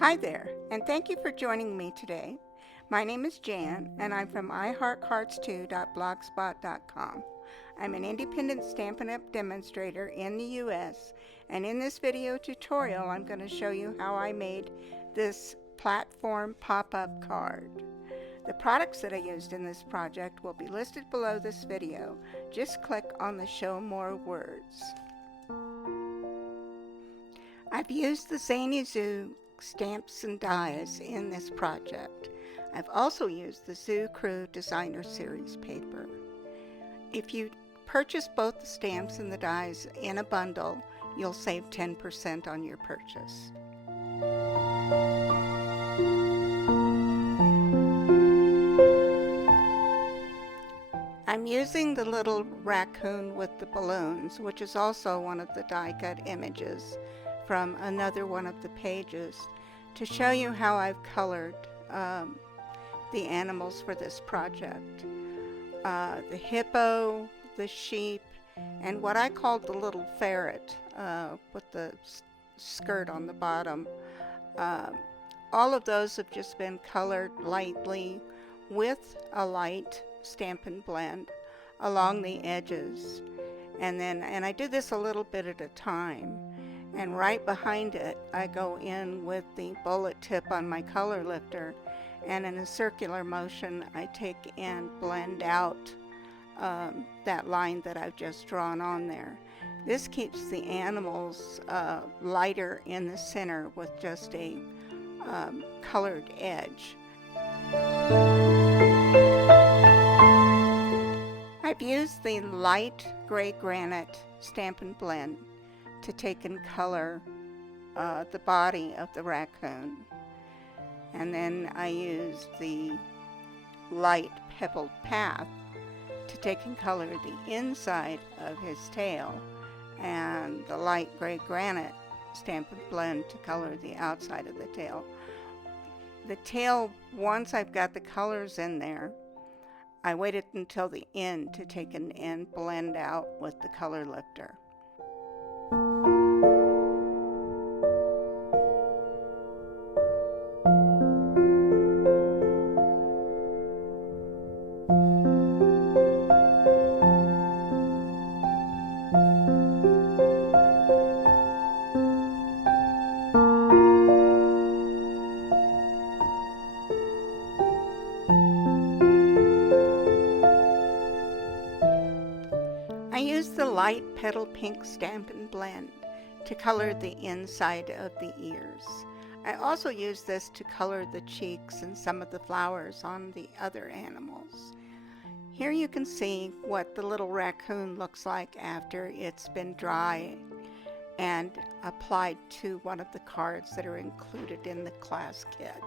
Hi there, and thank you for joining me today. My name is Jan, and I'm from iheartcards2.blogspot.com. I'm an independent Stampin' Up! Demonstrator in the U.S., and in this video tutorial, I'm going to show you how I made this platform pop-up card. The products that I used in this project will be listed below this video. Just click on the Show More Words. I've used the Zany Zoo Stamps and Dies in this project. I've also used the Zoo Crew Designer Series paper. If you purchase both the stamps and the dies in a bundle, you'll save 10% on your purchase. I'm using the little raccoon with the balloons, which is also one of the die-cut images from another one of the pages, to show you how I've colored the animals for this project. The hippo, the sheep, and what I called the little ferret with the skirt on the bottom. All of those have just been colored lightly with a light Stampin' Blend along the edges. And I do this a little bit at a time. And right behind it, I go in with the bullet tip on my color lifter, and in a circular motion, I take and blend out that line that I've just drawn on there. This keeps the animals lighter in the center with just a colored edge. I've used the light gray granite Stampin' Blend to take and color the body of the raccoon. And then I used the light pebbled path to take and color the inside of his tail, and the light gray granite Stampin' Blend to color the outside of the tail. The tail, once I've got the colors in there, I waited until the end to take and blend out with the color lifter. I used the light petal pink Stampin' Blend to color the inside of the ears. I also used this to color the cheeks and some of the flowers on the other animals. Here you can see what the little raccoon looks like after it's been dry and applied to one of the cards that are included in the class kit.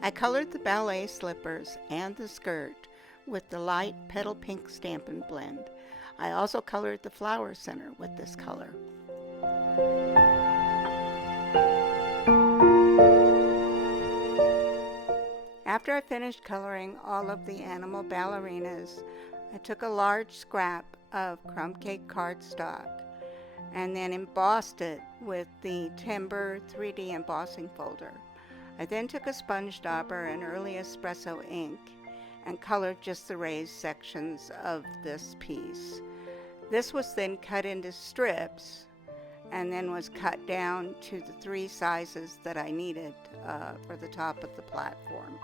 I colored the ballet slippers and the skirt with the light petal pink Stampin' Blend. I also colored the flower center with this color. After I finished coloring all of the animal ballerinas, I took a large scrap of crumb cake cardstock and then embossed it with the Timber 3D embossing folder. I then took a sponge dauber and early espresso ink and colored just the raised sections of this piece. This was then cut into strips and then was cut down to the 3 sizes that I needed for the top of the platform.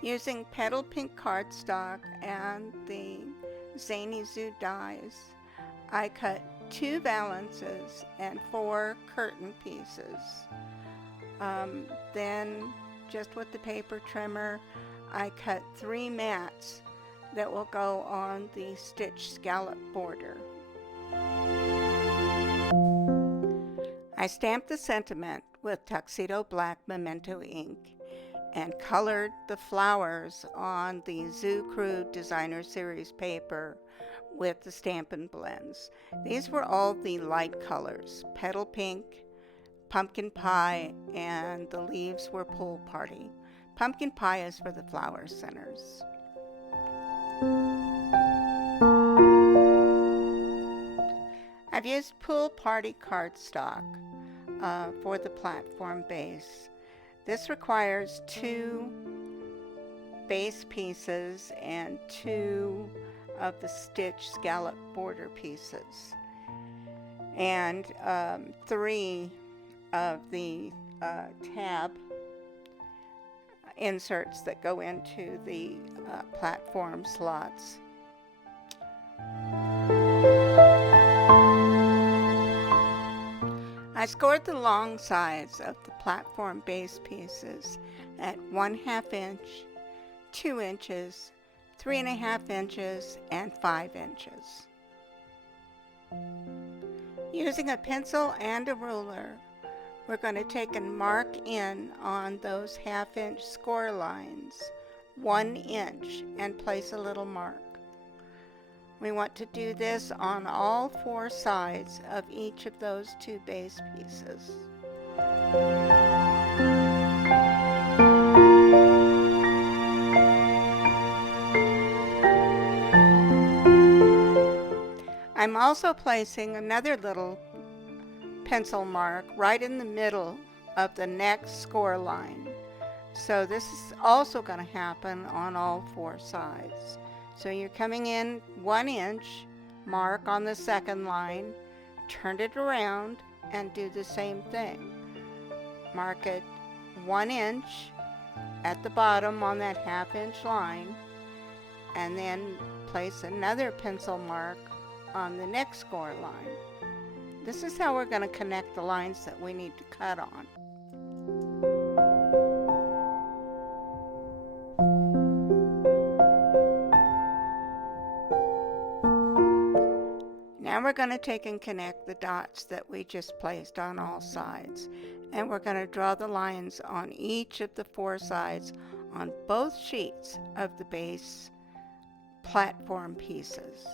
Using petal pink cardstock and the Zany Zoo Dies, I cut 2 valances and 4 curtain pieces. Then, just with the paper trimmer, I cut 3 mats that will go on the stitch scallop border. I stamped the sentiment with Tuxedo Black Memento ink and colored the flowers on the Zoo Crew Designer Series paper with the Stampin' Blends. These were all the light colors: petal pink, pumpkin pie, and the leaves were pool party. Pumpkin pie is for the flower centers. I've used Pool Party cardstock for the platform base. This requires 2 base pieces and 2 of the stitch scallop border pieces, and 3 of the tab inserts that go into the platform slots. I scored the long sides of the platform base pieces at 1/2 inch, 2 inches, 3.5 inches, and 5 inches. Using a pencil and a ruler, we're going to take and mark in on those 1/2 inch score lines 1 inch and place a little mark. We want to do this on all 4 sides of each of those 2 base pieces. I'm also placing another little pencil mark right in the middle of the next score line. So this is also going to happen on all 4 sides. So you're coming in 1 inch, mark on the second line, turn it around and do the same thing. Mark it 1 inch at the bottom on that 1/2 inch line, and then place another pencil mark on the next score line. This is how we're going to connect the lines that we need to cut on. Now we're going to take and connect the dots that we just placed on all sides, and we're going to draw the lines on each of the 4 sides on both sheets of the base platform pieces.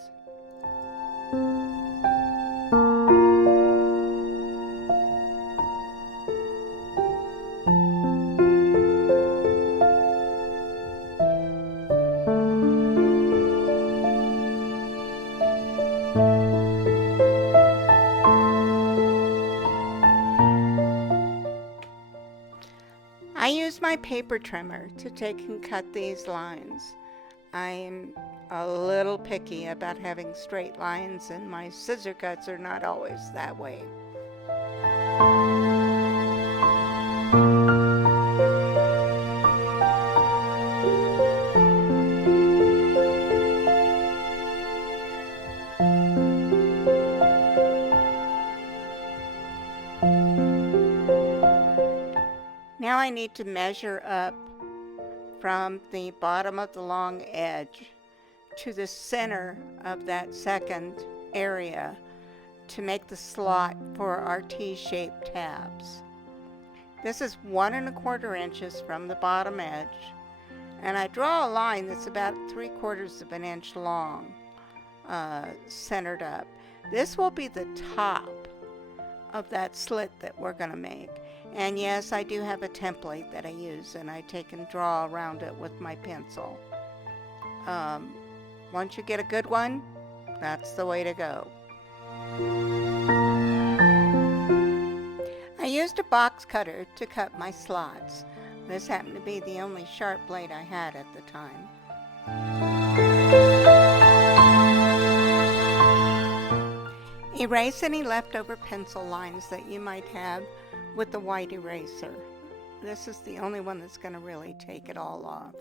I use my paper trimmer to take and cut these lines. I'm a little picky about having straight lines, and my scissor cuts are not always that way. Now I need to measure up from the bottom of the long edge to the center of that second area to make the slot for our T-shaped tabs. This is 1 1/4 inches from the bottom edge, and I draw a line that's about 3/4 of an inch long, centered up. This will be the top of that slit that we're going to make. And yes, I do have a template that I use, and I take and draw around it with my pencil. Once you get a good one, that's the way to go. I used a box cutter to cut my slots. This happened to be the only sharp blade I had at the time. Erase any leftover pencil lines that you might have with the white eraser. This is the only one that's going to really take it all off.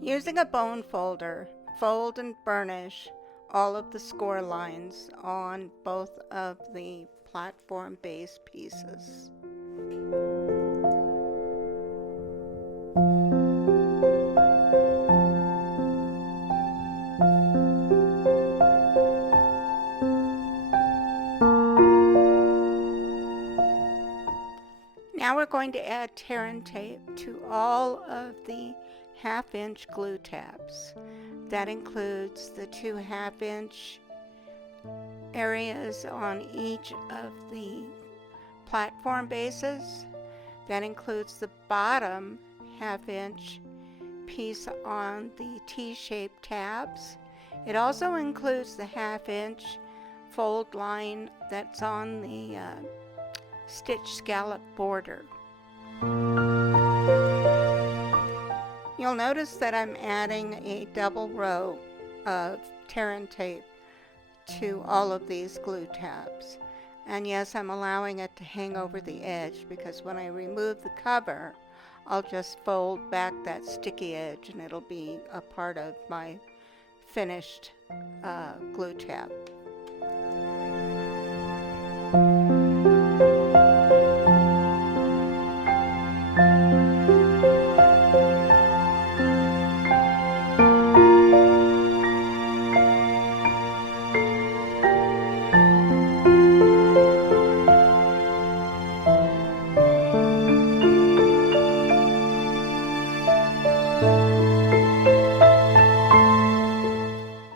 Using a bone folder, fold and burnish all of the score lines on both of the platform base pieces. Now we're going to add tear and tape to all of the 1/2 inch glue tabs. That includes the 2 1/2 inch areas on each of the platform bases. That includes the bottom 1/2 inch piece on the T-shaped tabs, It also includes the 1/2 inch fold line that's on the stitch scallop border. You'll notice that I'm adding a double row of tear and tape to all of these glue tabs. And yes, I'm allowing it to hang over the edge because when I remove the cover, I'll just fold back that sticky edge and it'll be a part of my finished glue tab.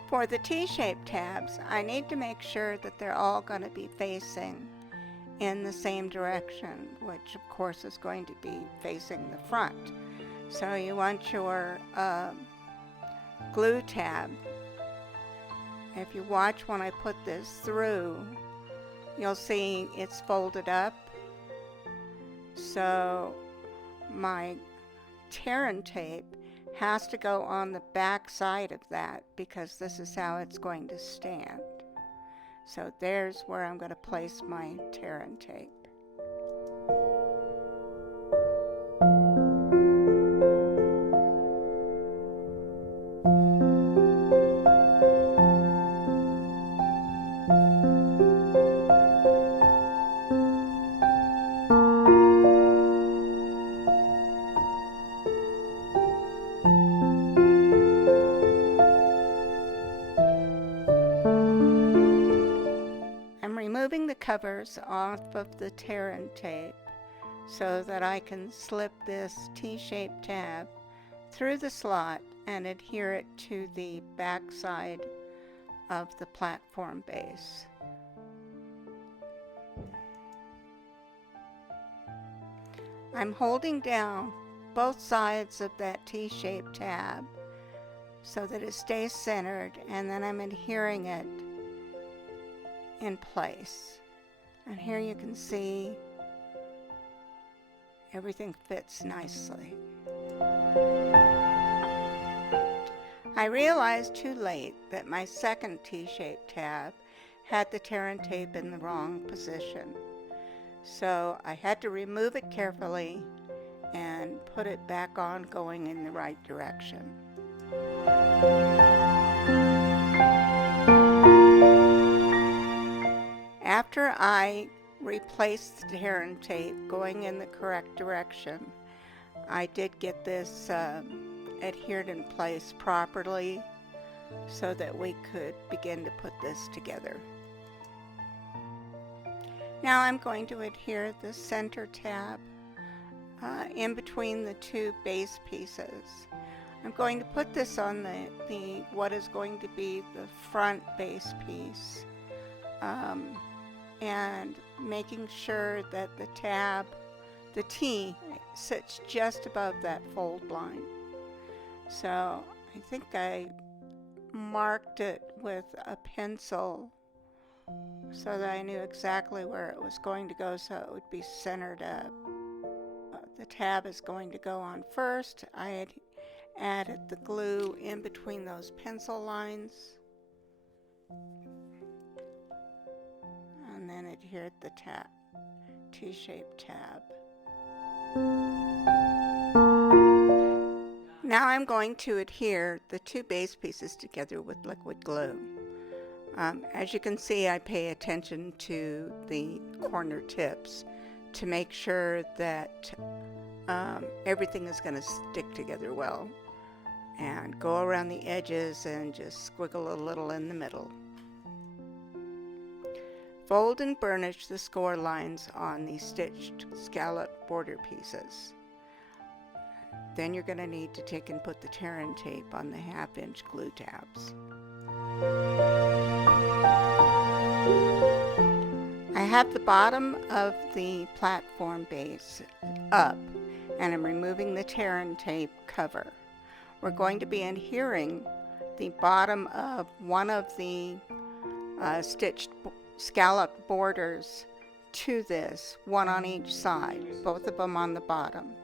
For the T-shaped tabs, I need to make sure that they're all going to be facing in the same direction, which of course is going to be facing the front. So you want your glue tab. If you watch when I put this through, you'll see it's folded up. So my tear and tape has to go on the back side of that because this is how it's going to stand. So there's where I'm going to place my tear and tape. Removing the covers off of the tear and tape so that I can slip this T-shaped tab through the slot and adhere it to the back side of the platform base. I'm holding down both sides of that T-shaped tab so that it stays centered, and then I'm adhering it in place. And here you can see everything fits nicely. I realized too late that my second T-shaped tab had the tear and tape in the wrong position. So I had to remove it carefully and put it back on going in the right direction. After I replaced the tear and tape going in the correct direction, I did get this adhered in place properly so that we could begin to put this together. Now I'm going to adhere the center tab in between the two base pieces. I'm going to put this on the what is going to be the front base piece. And making sure that the tab, the T, sits just above that fold line. So I think I marked it with a pencil so that I knew exactly where it was going to go so it would be centered up. The tab is going to go on first. I had added the glue in between those pencil lines. And then adhered the T-shaped tab. Now I'm going to adhere the two base pieces together with liquid glue. As you can see, I pay attention to the corner tips to make sure that everything is going to stick together well, and go around the edges and just squiggle a little in the middle. Fold and burnish the score lines on the stitched scallop border pieces. Then you're going to need to take and put the tear and tape on the 1/2 inch glue tabs. I have the bottom of the platform base up, and I'm removing the tear and tape cover. We're going to be adhering the bottom of one of the stitched scallop borders to this, one on each side, both of them on the bottom.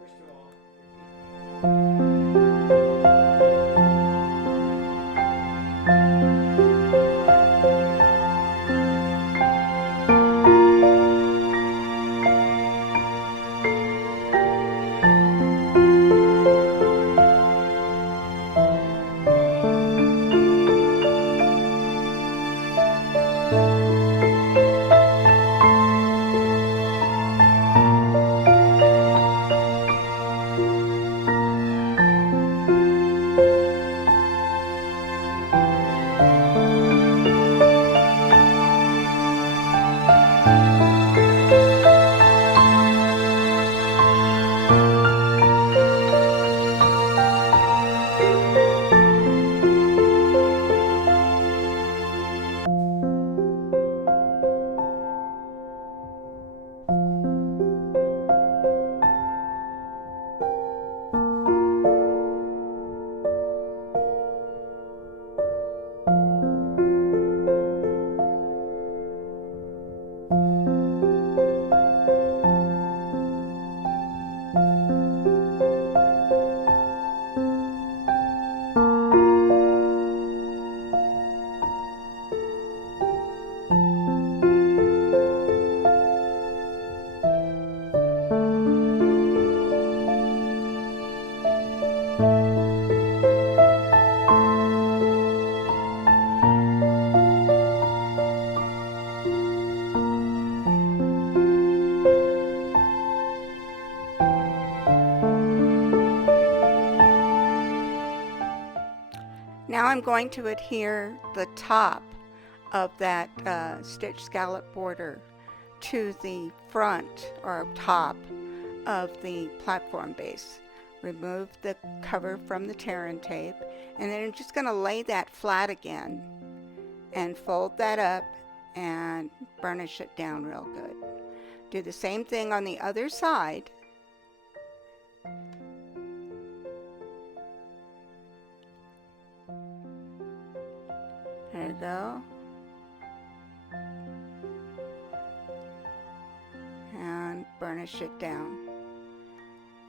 Now I'm going to adhere the top of that stitch scallop border to the front or top of the platform base. Remove the cover from the tear and tape, and then I'm just going to lay that flat again and fold that up and burnish it down real good. Do the same thing on the other side. There you go. And burnish it down.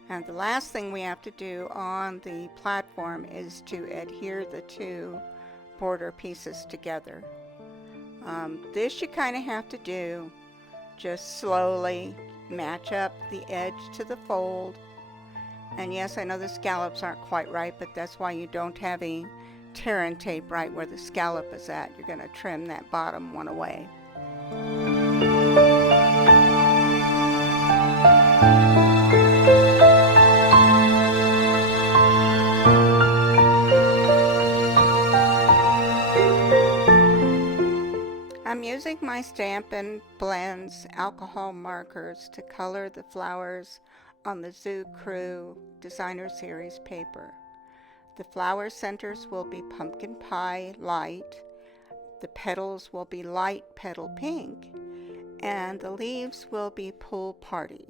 And the last thing we have to do on the platform is to adhere the two border pieces together. This you kind of have to do just slowly. Match up the edge to the fold. And yes, I know the scallops aren't quite right, but that's why you don't have any tear and tape right where the scallop is at. You're going to trim that bottom one away. I'm using my Stampin' Blends alcohol markers to color the flowers on the Zoo Crew Designer Series paper. The flower centers will be pumpkin pie light, the petals will be light petal pink, and the leaves will be pool party.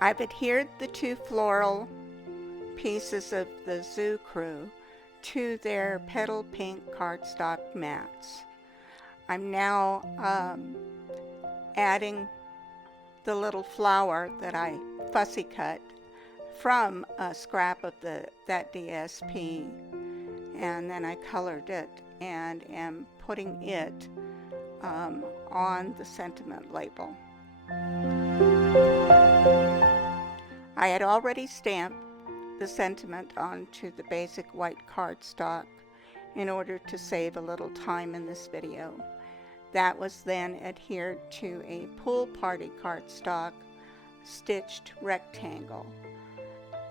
I've adhered the two floral pieces of the Zoo Crew to their petal pink cardstock mats. I'm now adding the little flower that I fussy cut from a scrap of that DSP, and then I colored it and am putting it on the sentiment label. I had already stamped the sentiment onto the basic white cardstock in order to save a little time in this video. That was then adhered to a pool party cardstock stitched rectangle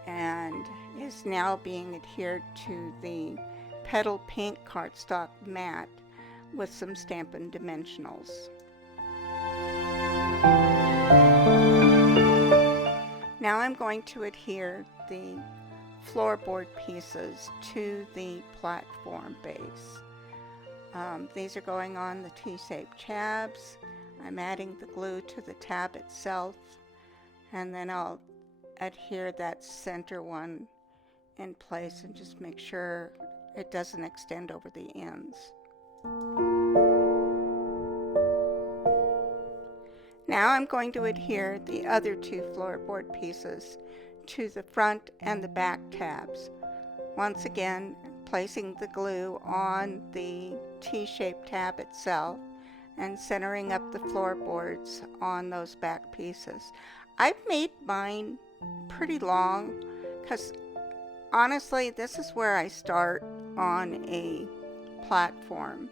and is now being adhered to the petal pink cardstock mat with some Stampin' Dimensionals. Now I'm going to adhere the floorboard pieces to the platform base. These are going on the T-shaped tabs. I'm adding the glue to the tab itself, and then I'll adhere that center one in place and just make sure it doesn't extend over the ends. Now I'm going to adhere the other two floorboard pieces to the front and the back tabs. Once again, placing the glue on the T-shaped tab itself and centering up the floorboards on those back pieces. I've made mine pretty long because honestly this is where I start on a platform,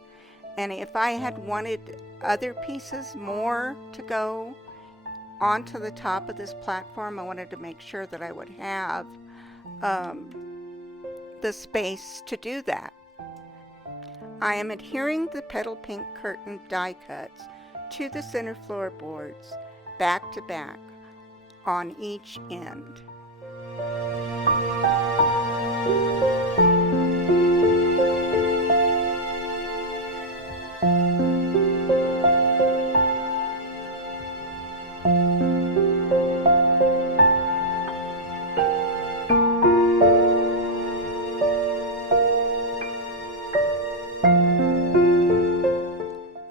and if I had wanted other pieces more to go onto the top of this platform, I wanted to make sure that I would have the space to do that. I am adhering the petal pink curtain die cuts to the center floorboards back to back on each end.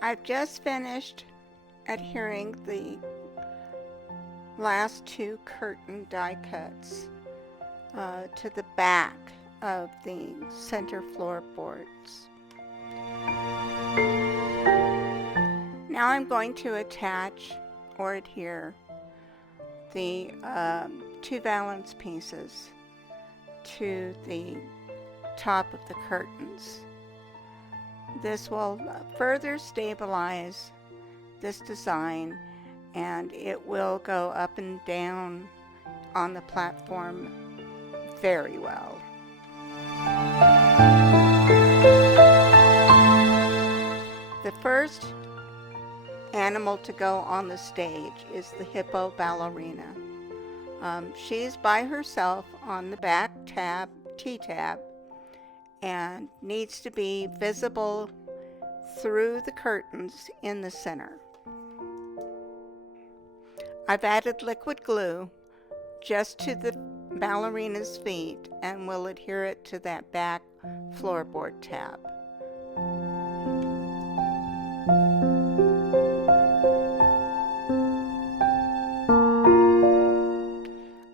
I've just finished adhering the last two curtain die cuts to the back of the center floorboards. Now I'm going to attach or adhere the two valance pieces to the top of the curtains. This will further stabilize this design, and it will go up and down on the platform very well. The first animal to go on the stage is the hippo ballerina. She's by herself on the back tab, T-tab, and needs to be visible through the curtains in the center. I've added liquid glue just to the ballerina's feet and will adhere it to that back floorboard tab.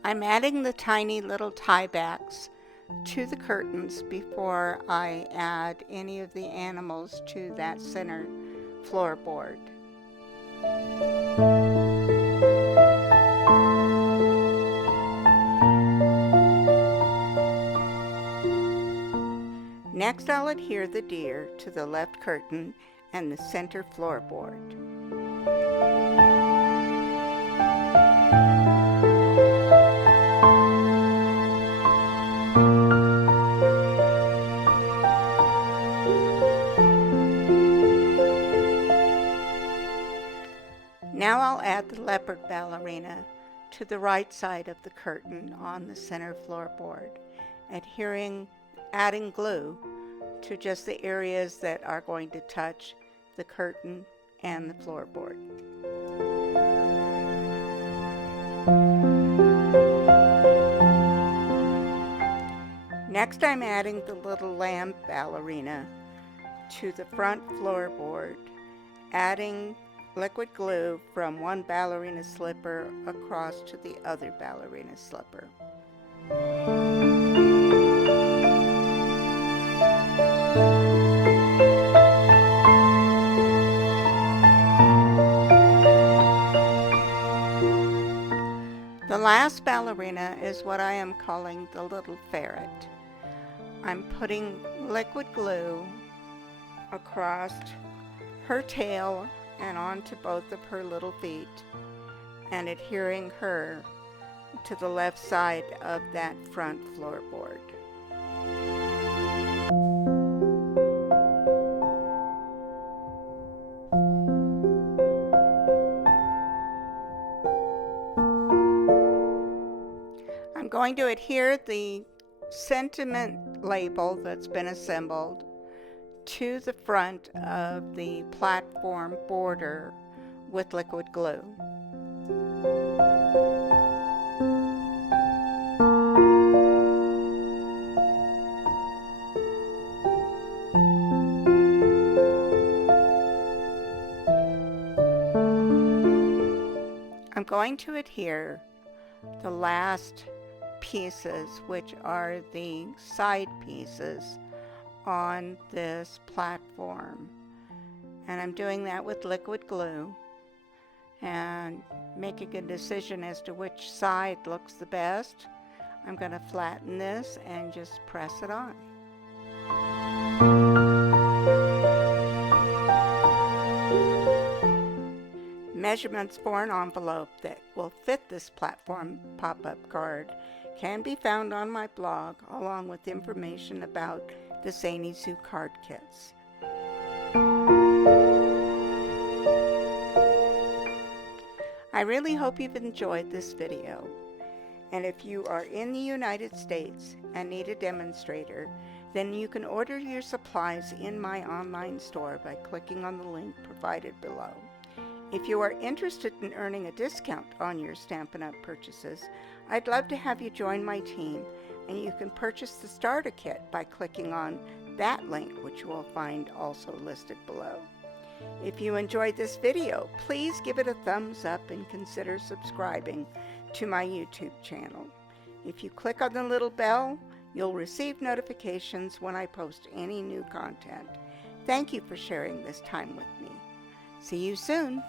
I'm adding the tiny little tie backs to the curtains before I add any of the animals to that center floorboard. Next, I'll adhere the deer to the left curtain and the center floorboard. Now I'll add the leopard ballerina to the right side of the curtain on the center floorboard, adding glue to just the areas that are going to touch the curtain and the floorboard. Next, I'm adding the little lamb ballerina to the front floorboard, adding liquid glue from one ballerina slipper across to the other ballerina slipper. The last ballerina is what I am calling the little ferret. I'm putting liquid glue across her tail and onto both of her little feet and adhering her to the left side of that front floorboard. I'm going to adhere the sentiment label that's been assembled to the front of the platform border with liquid glue. I'm going to adhere the last pieces, which are the side pieces on this platform, and I'm doing that with liquid glue and making a decision as to which side looks the best. I'm going to flatten this and just press it on. Measurements for an envelope that will fit this platform pop-up card can be found on my blog, along with information about the Zany Zoo card kits. I really hope you've enjoyed this video, and if you are in the United States and need a demonstrator, then you can order your supplies in my online store by clicking on the link provided below. If you are interested in earning a discount on your Stampin' Up! Purchases, I'd love to have you join my team, and you can purchase the starter kit by clicking on that link, which you will find also listed below. If you enjoyed this video, please give it a thumbs up and consider subscribing to my YouTube channel. If you click on the little bell, you'll receive notifications when I post any new content. Thank you for sharing this time with me. See you soon.